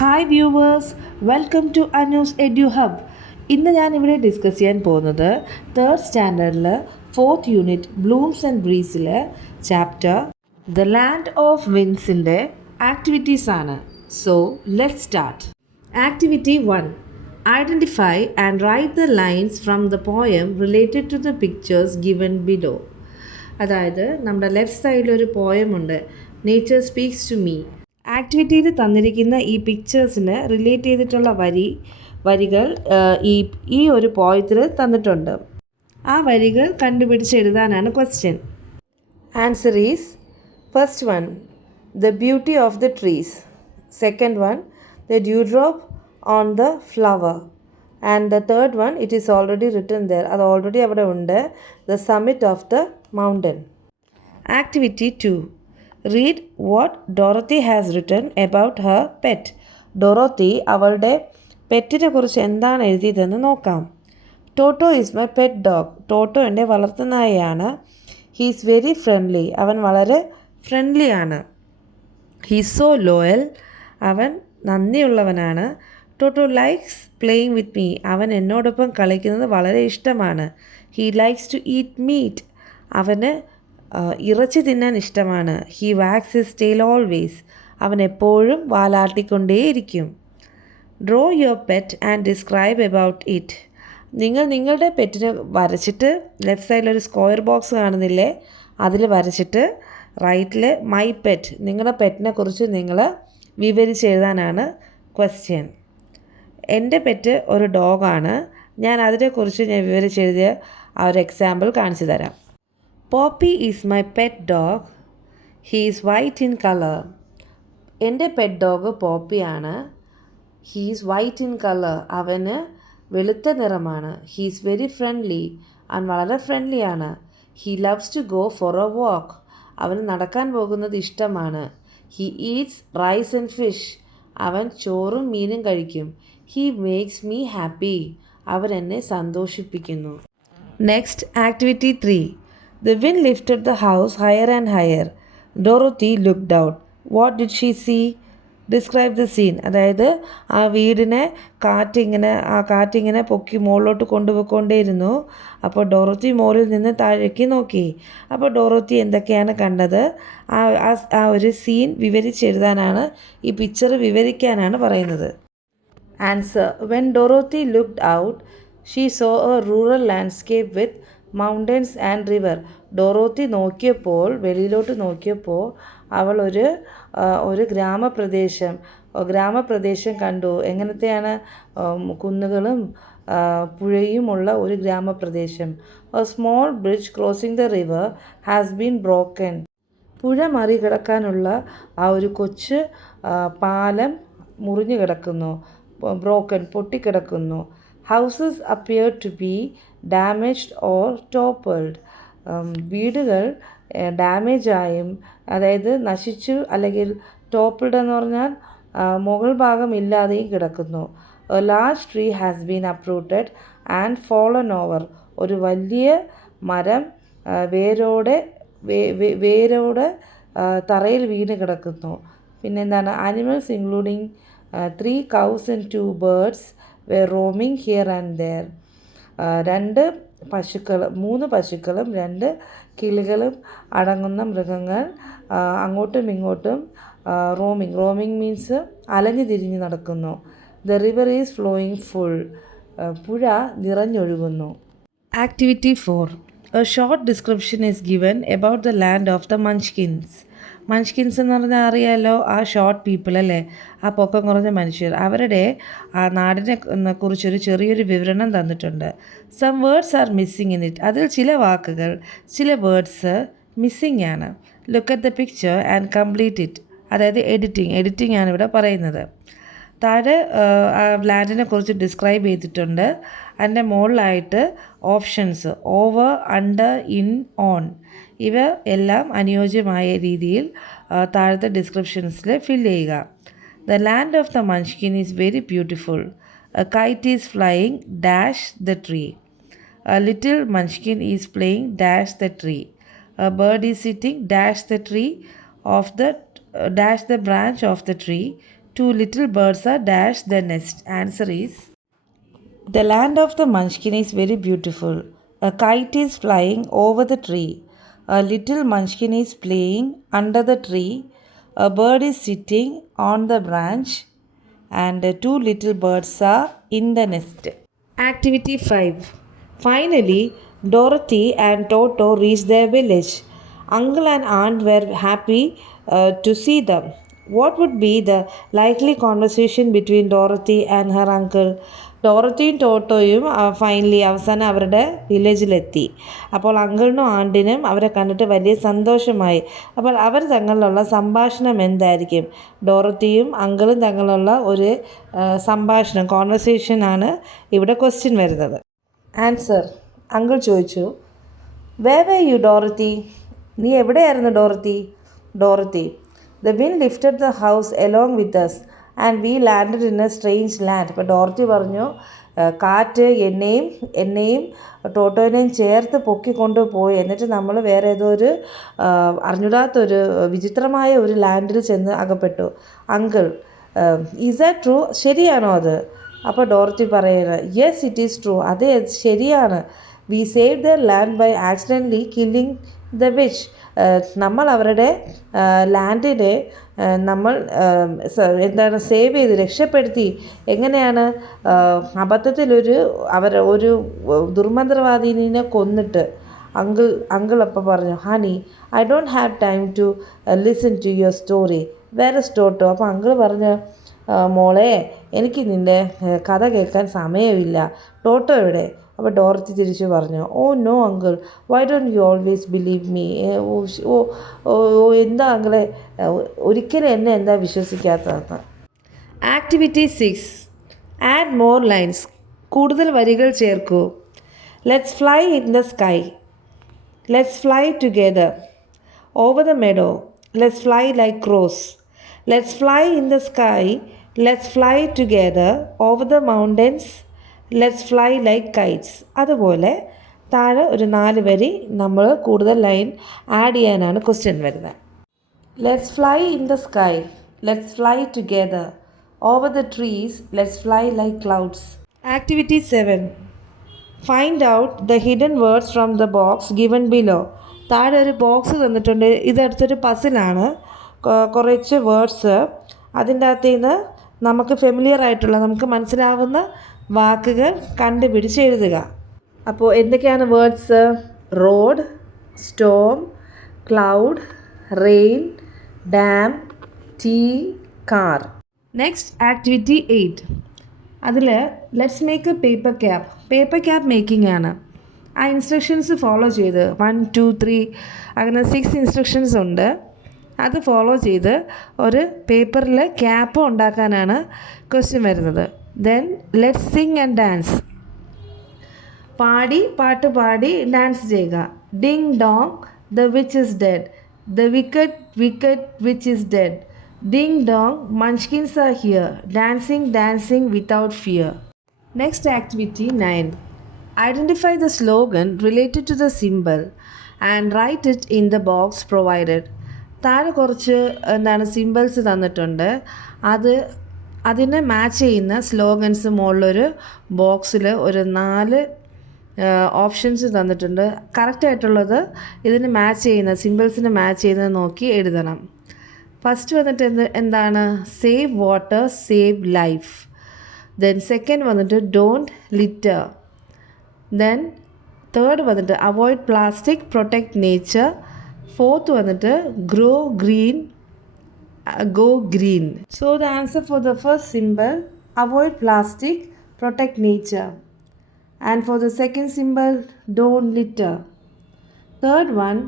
Hi viewers, welcome to Anu's edu hub. ഇന്ന് ഞാനിവിടെ discuss ചെയ്യാൻ പോകുന്നത് തേർഡ് സ്റ്റാൻഡേർഡിൽ ഫോർത്ത് യൂണിറ്റ് ബ്ലൂംസ് ആൻഡ് ബ്രീസിൽ ചാപ്റ്റർ ദ ലാൻഡ് ഓഫ് വിൻസിൻ്റെ ആക്ടിവിറ്റീസ് ആണ്. So let's start. Activity 1. Identify and write the lines from the poem related to the pictures given below. അതായത് നമ്മുടെ ലെഫ്റ്റ് സൈഡിൽ ഒരു പോയമുണ്ട്, നേച്ചർ സ്പീക്സ് ടു മീ. ആക്ടിവിറ്റിയിൽ തന്നിരിക്കുന്ന ഈ പിക്ചേഴ്സിന് റിലേറ്റ് ചെയ്തിട്ടുള്ള വരികൾ ഈ ഒരു പോയത്തിൽ തന്നിട്ടുണ്ട്. ആ വരികൾ കണ്ടുപിടിച്ച് എഴുതാനാണ് question. Answer is: first one, the beauty of the trees. Second one, the due drop on the flower. And the third one, it is already written there, അത് ഓൾറെഡി അവിടെ ഉണ്ട്, the summit of the mountain. Activity 2. Read what ഡോറത്തി has written about Har pet. ഡോറത്തി അവളുടെ പെറ്റിനെ കുറിച്ച് എന്താണ് എഴുതിയതെന്ന് നോക്കാം. ടോട്ടോ is my pet dog. ടോട്ടോ എൻ്റെ വളർത്തുനായയാണ്. He's very friendly. അവൻ വളരെ ഫ്രണ്ട്ലിയാണ്. He's so loyal. അവൻ നന്ദിയുള്ളവനാണ്. Toto likes playing with me. അവൻ എന്നോടൊപ്പം കളിക്കുന്നത് വളരെ ഇഷ്ടമാണ്. He likes to eat meat. അവന് ഇറച്ചി തിന്നാൻ ഇഷ്ടമാണ്. He wags his tail always. അവൻ എപ്പോഴും വാലാട്ടിക്കൊണ്ടേയിരിക്കും. Draw your pet and describe about it. നിങ്ങൾ നിങ്ങളുടെ പെറ്റിനെ വരച്ചിട്ട് ലെഫ്റ്റ് സൈഡിലൊരു സ്ക്വയർ ബോക്സ് കാണുന്നില്ലേ, അതിൽ വരച്ചിട്ട് റൈറ്റിൽ മൈ പെറ്റ്, നിങ്ങളുടെ പെറ്റിനെ കുറിച്ച് നിങ്ങൾ വിവരിച്ചെഴുതാനാണ് ക്വസ്റ്റ്യൻ. എൻ്റെ പെറ്റ് ഒരു ഡോഗാണ്. ഞാൻ അതിനെക്കുറിച്ച് വിവരിച്ചെഴുതിയ ആ ഒരു എക്സാമ്പിൾ കാണിച്ചു തരാം. Poppy is my pet dog. He is white in colour. എൻ്റെ പെറ്റ് ഡോഗ് പോപ്പിയാണ്. He is white in colour. അവന് വെളുത്ത നിറമാണ്. He is very friendly. അവൻ വളരെ ഫ്രണ്ട്ലിയാണ്. ഹീ ലവ്സ് ടു ഗോ ഫോർ എ വാക്ക്. അവന് നടക്കാൻ പോകുന്നത് ഇഷ്ടമാണ്. He eats rice and fish. അവൻ ചോറും മീനും കഴിക്കും. He makes me happy. അവൻ എന്നെ സന്തോഷിപ്പിക്കുന്നു. Next, activity 3. The wind lifted the house higher and higher. Dorothy looked out. What did she see? Describe the scene. അതായത് ആ വീടിനെ കാറ്റിങ്ങനെ പൊക്കി മുകളിലോട്ട് കൊണ്ടുപോയിക്കൊണ്ടേയിരുന്നു. അപ്പോൾ ഡോറത്തി മുകളിൽ നിന്ന് താഴേക്ക് നോക്കി. അപ്പോൾ ഡോറത്തി എന്തൊക്കെയാണ് കണ്ടത്, ആ ഒരു സീൻ വിവരിച്ചെഴുതാനാണ്, ഈ പിക്ചർ വിവരിക്കാനാണ് പറയുന്നത്. Answer: when Dorothy looked out, she saw a rural landscape with mountains and river. Dorothy വെളിയിലോട്ട് നോക്കിയപ്പോൾ അവൾ ഒരു ഗ്രാമപ്രദേശം കണ്ടു. എങ്ങനത്തെയാണ്? കുന്നുകളും പുഴയുമുള്ള ഒരു ഗ്രാമപ്രദേശം. A small bridge crossing the river has been broken. പുഴ മറികടക്കാനുള്ള ആ ഒരു കൊച്ചു പാലം മുറിഞ്ഞു കിടക്കുന്നു, പൊട്ടിക്കിടക്കുന്നു. Houses appear to be damaged or toppled. വീടുകൾ ഡാമേജായും, അതായത് നശിച്ചു, അല്ലെങ്കിൽ ടോപ്പിൾഡ് എന്ന് പറഞ്ഞാൽ മുകൾ ഭാഗം ഇല്ലാതെയും കിടക്കുന്നു. A large tree has been uprooted and fallen over. ഒരു വലിയ മരം വേരോടെ തറയിൽ വീണ് കിടക്കുന്നു. പിന്നെന്താണ്? Animals including 3 cows and 2 birds were roaming here and there. 3 പശുക്കളും 2 കിളികളും അടങ്ങുന്ന മൃഗങ്ങൾ അങ്ങോട്ടും ഇങ്ങോട്ടും റോമിങ് മീൻസ് അലഞ്ഞു തിരിഞ്ഞ് നടക്കുന്നു. The river is flowing full. പുഴ നിറഞ്ഞൊഴുകുന്നു. Activity 4. A short description is given about the land of the Munchkins. Munchkins എന്ന് പറഞ്ഞാൽ അറിയാലോ, ആ ഷോർട്ട് പീപ്പിൾ അല്ലേ, ആ പൊക്കം കുറഞ്ഞ മനുഷ്യർ. അവരുടെ ആ നാടിനെ കുറിച്ചൊരു ചെറിയൊരു വിവരണം തന്നിട്ടുണ്ട്. Some words are missing in it. അതിൽ ചില വേർഡ്സ് മിസ്സിങ് ആണ്. Look at the picture and complete it. അതായത് എഡിറ്റിംഗ് ആണ് ഇവിടെ പറയുന്നത്. താഴെ ആ ലാൻഡിനെ കുറിച്ച് ഡിസ്ക്രൈബ് ചെയ്തിട്ടുണ്ട്. അതിൻ്റെ മുകളിലായിട്ട് options over, under, in, on, ഇവ എല്ലാം അനുയോജ്യമായ രീതിയിൽ താഴത്തെ ഡിസ്ക്രിപ്ഷൻസിൽ ഫില്ല് ചെയ്യുക. The land of the Munchkin is very beautiful. A kite is flying dash the tree. A little Munchkin is playing dash the tree. A bird is sitting dash the tree of the dash the branch of the tree Two little birds are dash the nest. Answer is the land of the Munchkin is very beautiful. A kite is flying over the tree. A little Munchkin is playing under the tree. A bird is sitting on the branch. And two little birds are in the nest. Activity 5. Finally, Dorothy and Toto reached their village. Uncle and aunt were happy to see them. What would be the likely conversation between Dorothy and her uncle? ഡോറത്തിയും ടോട്ടോയും finally അവസാനം അവരുടെ വില്ലേജിലെത്തി. അപ്പോൾ അങ്കിളിനും ആൻറ്റിനും അവരെ കണ്ടിട്ട് വലിയ സന്തോഷമായി. അപ്പോൾ അവർ തങ്ങളിലുള്ള സംഭാഷണം എന്തായിരിക്കും? ഡോറത്തിയും അങ്കിളും തങ്ങളിലുള്ള ഒരു സംഭാഷണം, കോൺവെർസേഷനാണ് ഇവിടെ ക്വസ്റ്റ്യൻ വരുന്നത്. ആൻസർ, അങ്കിൾ ചോദിച്ചു, വേർ വേ യു ഡോറത്തി? നീ എവിടെയായിരുന്നു Dorothy? Dorothy, the wind lifted the house along with us and we landed in a strange land. അപ്പോൾ ഡോറത്തി പറഞ്ഞു, കാറ്റ് എന്നെയും ടോട്ടോനെയും ചേർത്ത് പൊക്കിക്കൊണ്ട് പോയി. എന്നിട്ട് നമ്മൾ വേറെ ഏതോ ഒരു അറിഞ്ഞിടാത്തൊരു വിചിത്രമായ ഒരു ലാൻഡിൽ ചെന്ന് അകപ്പെട്ടു. Uncle, is that true? ശരിയാണോ അത്? അപ്പോൾ ഡോറത്തി പറയുന്നത്, യെസ് ഇറ്റ് ഈസ് ട്രൂ. അതെ, ശരിയാണ്. We save the land by accidentally killing the witch. നമ്മൾ അവരുടെ ലാൻഡിനെ നമ്മൾ സേവ് ചെയ്ത് രക്ഷപ്പെടുത്തി. എങ്ങനെയാണ്? അബദ്ധത്തിലൊരു ഒരു ദുർമന്ത്രവാദിനെ കൊന്നിട്ട്. അങ്കിൾ അപ്പം പറഞ്ഞു, honey, I don't have time to listen to your story. വേറെ ടോട്ടോ. അപ്പോൾ അങ്കിൾ പറഞ്ഞു, മോളെ, എനിക്ക് നിൻ്റെ കഥ കേൾക്കാൻ സമയമില്ല. ടോട്ടോ എവിടെ? അപ്പോൾ ഡോറത്തി തിരിച്ചു പറഞ്ഞു, oh no uncle, why don't you always believe me? എന്താ അങ്കിളെ, ഒരിക്കലും എന്നെ എന്താ വിശ്വസിക്കാത്തതെന്ന്. ആക്ടിവിറ്റി 6. Add more lines. കൂടുതൽ വരികൾ ചേർക്കൂ. Let's fly in the sky. Let's fly together. Over the meadow. Let's fly like crows. Let's fly in the sky. Let's fly together. Over the mountains. Let's fly like kites. അതുപോലെ താഴെ ഒരു 4 വരി നമ്മൾ കൂടുതൽ line add ചെയ്യാനാണ് question വരുന്നത്. Let's fly in the sky. Let's fly together. Over the trees. Let's fly like clouds. Activity 7. Find out the hidden words from the box given below. താഴെ ഒരു ബോക്സ് തന്നിട്ടുണ്ട്. ഇതെടുത്തൊരു പസിലാണ്. കുറച്ച് വേർഡ്സ് അതിൻ്റെ അകത്ത് നിന്ന് നമുക്ക് ഫെമിലിയർ ആയിട്ടുള്ള, നമുക്ക് മനസ്സിലാവുന്ന വാക്കുകൾ കണ്ടുപിടിച്ച് എഴുതുക. അപ്പോൾ എന്തൊക്കെയാണ് words? Road, storm, cloud, rain, dam, tea, car. Next activity 8. അതിൽ let's make a paper cap. Paper cap making ആണ്. ആ ഇൻസ്ട്രക്ഷൻസ് ഫോളോ ചെയ്ത് 1, 2, 3 അങ്ങനെ 6 ഇൻസ്ട്രക്ഷൻസ് ഉണ്ട്. അത് ഫോളോ ചെയ്ത് ഒരു പേപ്പറിൽ ക്യാപ്പ് ഉണ്ടാക്കാനാണ് ക്വസ്റ്റ്യൻ വരുന്നത്. Then let's sing and dance. പാട്ട് പാടി ഡാൻസ് ചെയ്യുക. Ding dong the witch is dead. The wicked witch is dead. Ding dong Munchkins are here. Dancing without fear. Next activity 9. Identify the slogan related to the symbol and write it in the box provided. താഴെ കുറച്ച് symbols തന്നിട്ടുണ്ട്. അതിനെ match ചെയ്യുന്ന slogans മുകളിലൊരു ബോക്സിൽ ഒരു 4 options തന്നിട്ടുണ്ട്. കറക്റ്റായിട്ടുള്ളത് ഇതിന് മാച്ച് ചെയ്യുന്ന സിംബൽസിന് മാച്ച് ചെയ്യുന്നത് നോക്കി എഴുതണം. ഫസ്റ്റ് വന്നിട്ട് എന്താണ്? Save water, save life. Then second വന്നിട്ട് ഡോണ്ട് ലിറ്റർ. ദെൻ തേർഡ് വന്നിട്ട് avoid plastic, protect nature. Fourth വന്നിട്ട് grow green, go green. So the answer for the first symbol, avoid plastic, protect nature. And for the second symbol, don't litter. Third one,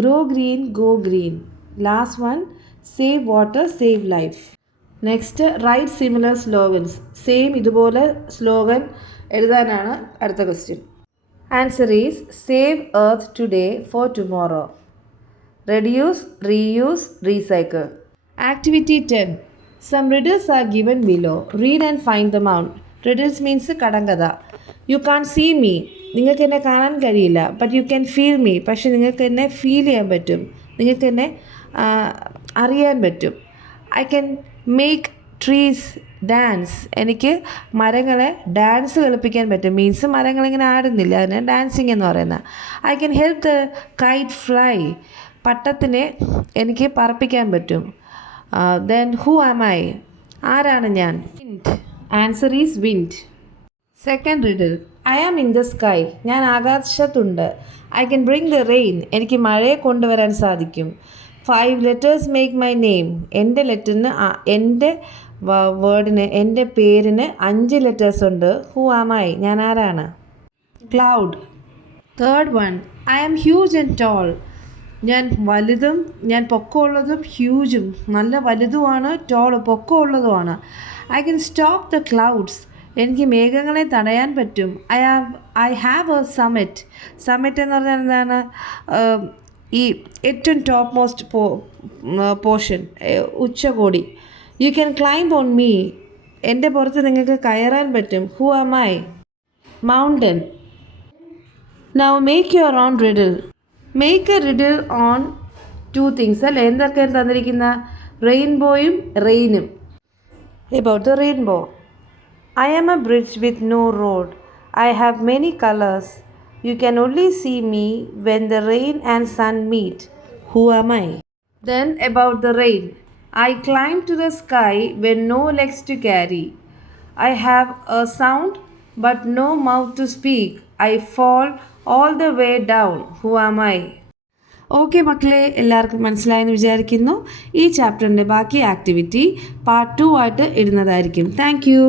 grow green, go green. Last one, save water, save life. Next, write similar slogans. Same ഇതുപോലെ slogan എഴുതാനാണ് അടുത്ത question. Answer is save earth today for tomorrow. Reduce, reuse, recycle. Activity 10. Some riddles are given below. Read and find them out. Riddles means കടങ്കഥ. You can't see me. നിങ്ങൾക്ക് എന്നെ കാണാൻ കഴിയില്ല. But you can feel me. പക്ഷേ നിങ്ങൾക്ക് എന്നെ feel ചെയ്യാൻ പറ്റും. നിങ്ങൾക്ക് എന്നെ അറിയാൻ പറ്റും. I can make trees dance. എനിക്ക് മരങ്ങളെ ഡാൻസ് കളിപ്പിക്കാൻ പറ്റും. മീൻസ് മരങ്ങളിങ്ങനെ ആടുന്നില്ല, അതിന് ഡാൻസിങ് എന്ന് പറയുന്നത്. I can help the kite fly. പട്ടത്തിനെ എനിക്ക് പറപ്പിക്കാൻ പറ്റും. Then who am I? ആരാണ് ഞാൻ? Wind. Answer is wind. Second riddle. I am in the sky. ഞാൻ ആകാശത്തുണ്ട്. I can bring the rain. എനിക്ക് മഴയെ കൊണ്ടുവരാൻ സാധിക്കും. 5 letters മേക്ക് മൈ നെയിം. എൻ്റെ ലെറ്ററിന് എൻ്റെ വേർഡിന് എൻ്റെ പേരിന് 5 ലെറ്റേഴ്സ് ഉണ്ട്. Who am I? ഞാൻ ആരാണ്? Cloud. Third one. I am huge and tall. ഞാൻ വലുതും ഞാൻ പൊക്കമുള്ളതും, ഹ്യൂജും നല്ല വലുതുമാണ്, ടോൾ പൊക്കമുള്ളതുമാണ്. I can stop the clouds. എനിക്ക് മേഘങ്ങളെ തടയാൻ പറ്റും. I have a summit. Summit എന്ന് പറഞ്ഞാൽ എന്താണ്? ഈ ഏറ്റവും ടോപ്പ് മോസ്റ്റ് പോർഷൻ, ഉച്ചകോടി. You can climb on me. എൻ്റെ പുറത്ത് നിങ്ങൾക്ക് കയറാൻ പറ്റും. Who am I? Mountain. Now make your own riddle. Make A riddle on 2 things അല്ലേ? എന്തൊക്കെയാണ് തന്നിരിക്കുന്ന? റെയിൻബോയും റെയിനും. About the rainbow. I am a bridge with no road. I have many colors. You can only see me when the rain and sun meet. Who am I? Then about the rain. I climb to the sky when no legs to carry. I have a sound but no mouth to speak. I fall all the way down. Who am I? Okay മക്കളെ, എല്ലാവർക്കും മനസ്സിലായെന്ന് വിചാരിക്കുന്നു. ഈ ചാപ്റ്ററിൻ്റെ ബാക്കി activity part 2 ആയിട്ട് ഇടുന്നതായിരിക്കും. Thank you.